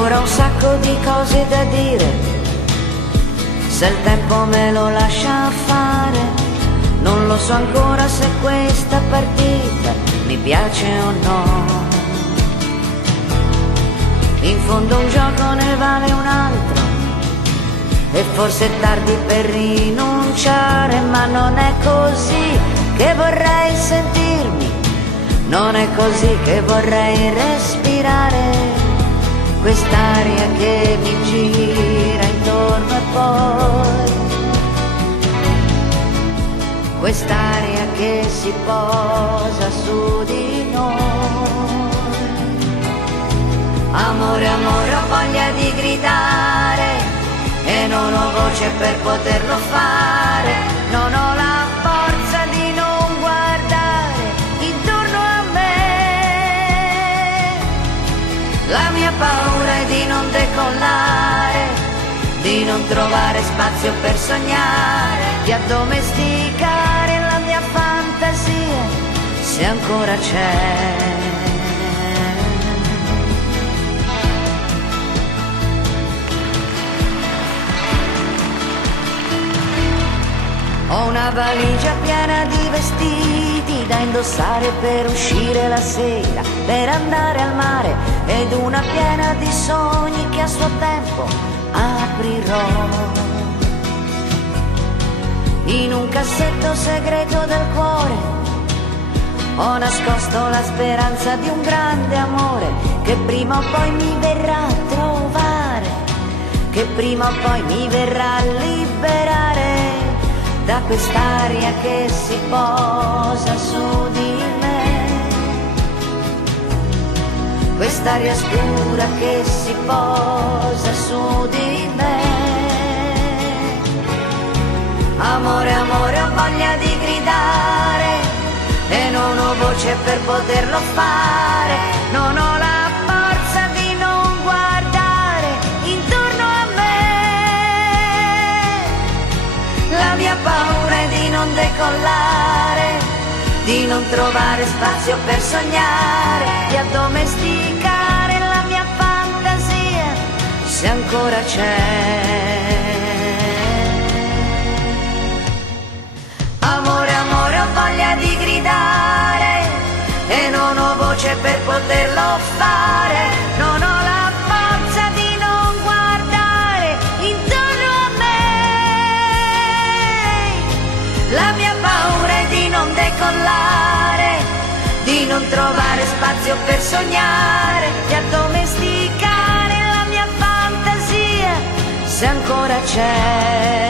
ancora un sacco di cose da dire, se il tempo me lo lascia fare. Non lo so ancora se questa partita mi piace o no. In fondo un gioco ne vale un altro, e forse è tardi per rinunciare, ma non è così che vorrei sentirmi, non è così che vorrei respirare quest'aria che mi gira intorno e poi quest'aria che si posa su di noi. Amore, amore, ho voglia di gridare e non ho voce per poterlo fare, non ho la forza di non guardare intorno a me. La mia paura è di non decollare, di non trovare spazio per sognare, di addomesticare la mia fantasia, se ancora c'è. Ho una valigia piena di vestiti da indossare per uscire la sera, per andare al mare, ed una piena di sogni che a suo tempo aprirò. In un cassetto segreto del cuore ho nascosto la speranza di un grande amore che prima o poi mi verrà a trovare, che prima o poi mi verrà a liberare da quest'aria che si posa su di me, quest'aria scura che si posa su di me. Amore, amore, ho voglia di gridare e non ho voce per poterlo fare, non ho la forza di non guardare intorno a me. La mia paura è di non decollare, di non trovare spazio per sognare, di addomesticare la mia fantasia, se ancora c'è. Amore, amore, ho voglia di gridare e non ho voce per poterlo fare, non ho la forza di non guardare intorno a me. La mia paura è di non decollare, di non trovare spazio per sognare, di addomesticare la mia fantasia, se ancora c'è.